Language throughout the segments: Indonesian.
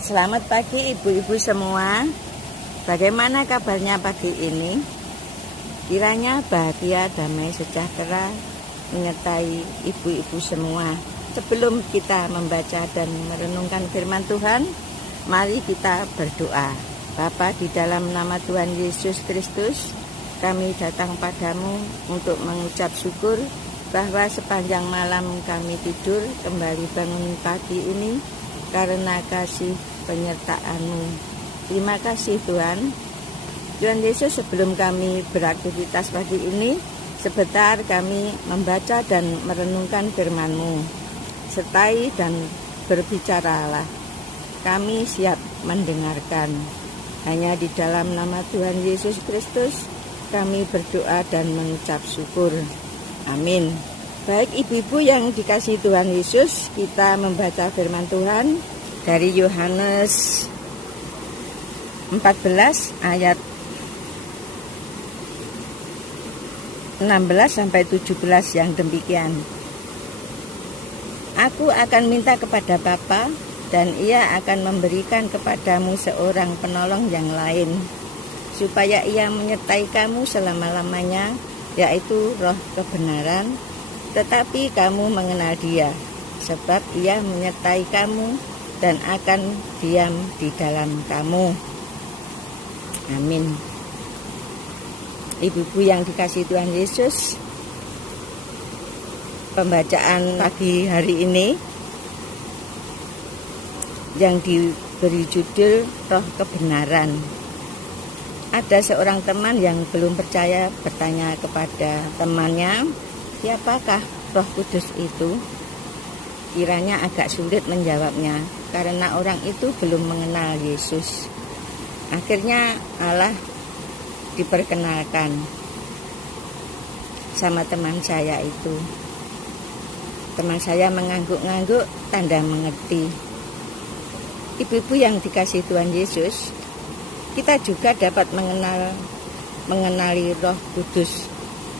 Selamat pagi ibu-ibu semua. Bagaimana kabarnya pagi ini? Kiranya bahagia, damai, sejahtera menyertai ibu-ibu semua. Sebelum kita membaca dan merenungkan firman Tuhan, mari kita berdoa. Bapa, di dalam nama Tuhan Yesus Kristus, kami datang padamu untuk mengucap syukur bahwa sepanjang malam kami tidur, kembali bangun pagi ini karena kasih penyertaan-Mu. Terima kasih Tuhan. Tuhan Yesus, sebelum kami beraktivitas pagi ini, sebentar kami membaca dan merenungkan firman-Mu. Sertai dan berbicaralah. Kami siap mendengarkan. Hanya di dalam nama Tuhan Yesus Kristus kami berdoa dan mengucap syukur. Amin. Baik ibu-ibu yang dikasihi Tuhan Yesus, kita membaca firman Tuhan dari Yohanes 14 ayat 16 sampai 17 yang demikian. Aku akan minta kepada Bapa dan Ia akan memberikan kepadamu seorang penolong yang lain, supaya Ia menyertai kamu selama-lamanya, yaitu Roh kebenaran. Tetapi kamu mengenal Dia, sebab Ia menyertai kamu dan akan diam di dalam kamu. Amin. Ibu-ibu yang dikasihi Tuhan Yesus, pembacaan pagi hari ini yang diberi judul Roh Kebenaran. Ada seorang teman yang belum percaya bertanya kepada temannya, siapakah Roh Kudus itu? Kiranya agak sulit menjawabnya karena orang itu belum mengenal Yesus. Akhirnya Allah diperkenalkan sama teman saya itu. Teman saya mengangguk-angguk tanda mengerti. Ibu-ibu yang dikasihi Tuhan Yesus, kita juga dapat mengenali Roh Kudus.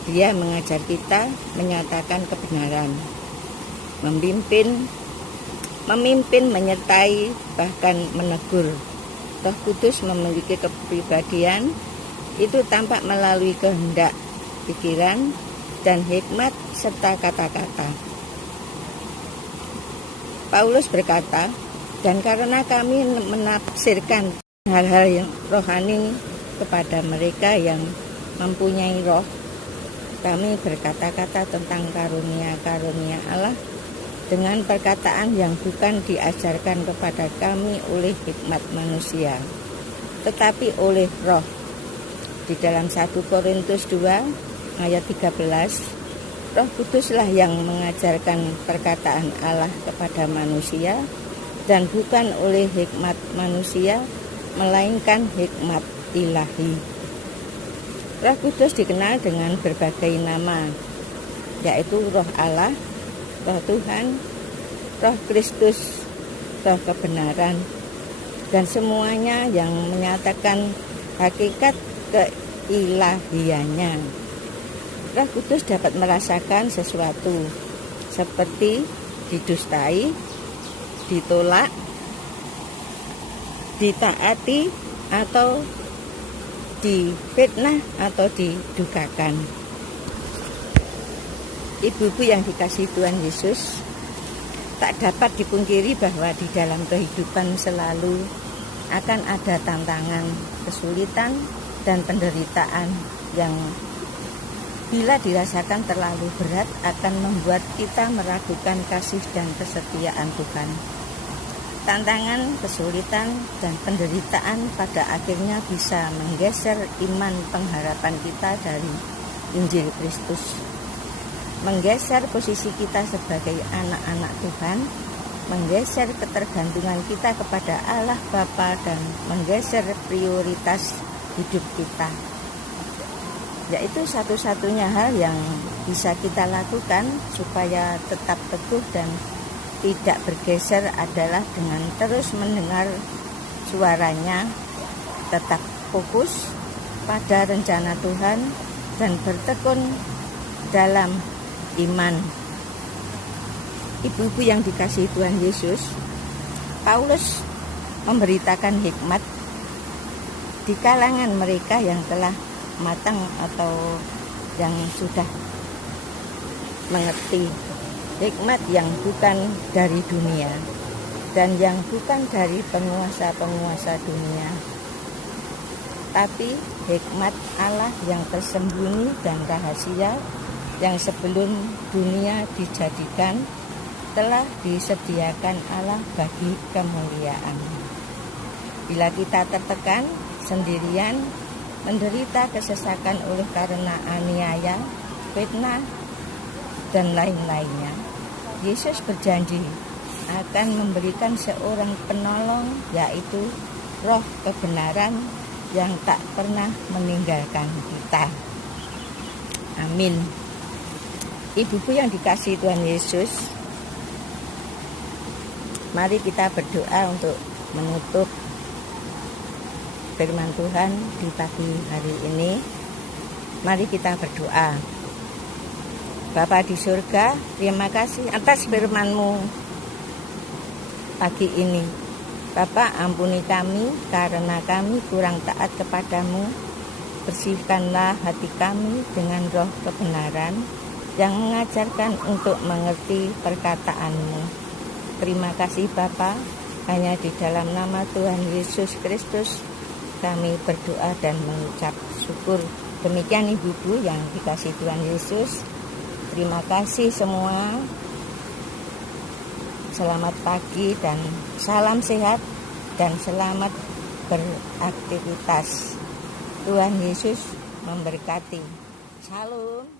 Dia mengajar kita, menyatakan kebenaran, memimpin, menyertai, bahkan menegur. Roh Kudus memiliki kepribadian, itu tampak melalui kehendak, pikiran, dan hikmat, serta kata-kata. Paulus berkata, dan karena kami menafsirkan hal-hal yang rohani kepada mereka yang mempunyai roh, kami berkata-kata tentang karunia-karunia Allah dengan perkataan yang bukan diajarkan kepada kami oleh hikmat manusia, tetapi oleh roh. Di dalam 1 Korintus 2 ayat 13, Roh Kuduslah yang mengajarkan perkataan Allah kepada manusia, dan bukan oleh hikmat manusia, melainkan hikmat ilahi. Roh Kudus dikenal dengan berbagai nama, yaitu Roh Allah, Roh Tuhan, Roh Kristus, Roh kebenaran, dan semuanya yang menyatakan hakikat keilahiannya. Roh Kudus dapat merasakan sesuatu seperti didustai, ditolak, ditaati, atau difitnah atau didukakan. Ibu-ibu yang dikasihi Tuhan Yesus, tak dapat dipungkiri bahwa di dalam kehidupan selalu akan ada tantangan, kesulitan, dan penderitaan yang bila dirasakan terlalu berat akan membuat kita meragukan kasih dan kesetiaan Tuhan. Tantangan, kesulitan, dan penderitaan pada akhirnya bisa menggeser iman pengharapan kita dari Injil Kristus, menggeser posisi kita sebagai anak-anak Tuhan, menggeser ketergantungan kita kepada Allah Bapa, dan menggeser prioritas hidup kita. Yaitu satu-satunya hal yang bisa kita lakukan supaya tetap teguh dan tidak bergeser adalah dengan terus mendengar suaranya, tetap fokus pada rencana Tuhan, dan bertekun dalam iman. Ibu-ibu yang dikasihi Tuhan Yesus, Paulus memberitakan hikmat di kalangan mereka yang telah matang atau yang sudah mengerti hikmat yang bukan dari dunia dan yang bukan dari penguasa-penguasa dunia, tapi hikmat Allah yang tersembunyi dan rahasia yang sebelum dunia dijadikan telah disediakan Allah bagi kemuliaan. Bila kita tertekan sendirian, menderita kesesakan oleh karena aniaya, fitnah, dan lain-lainnya, Yesus berjanji akan memberikan seorang penolong, yaitu Roh kebenaran yang tak pernah meninggalkan kita. Amin. Ibu-ibu yang dikasihi Tuhan Yesus, mari kita berdoa untuk menutup firman Tuhan di pagi hari ini. Mari kita berdoa. Bapa di surga, terima kasih atas firman-Mu pagi ini. Bapa, ampuni kami karena kami kurang taat kepadamu. Bersihkanlah hati kami dengan roh kebenaran yang mengajarkan untuk mengerti perkataan-Mu. Terima kasih Bapa, hanya di dalam nama Tuhan Yesus Kristus kami berdoa dan mengucap syukur. Demikian ibu-ibu yang dikasihi Tuhan Yesus. Terima kasih semua. Selamat pagi dan salam sehat dan selamat beraktivitas. Tuhan Yesus memberkati. Shalom.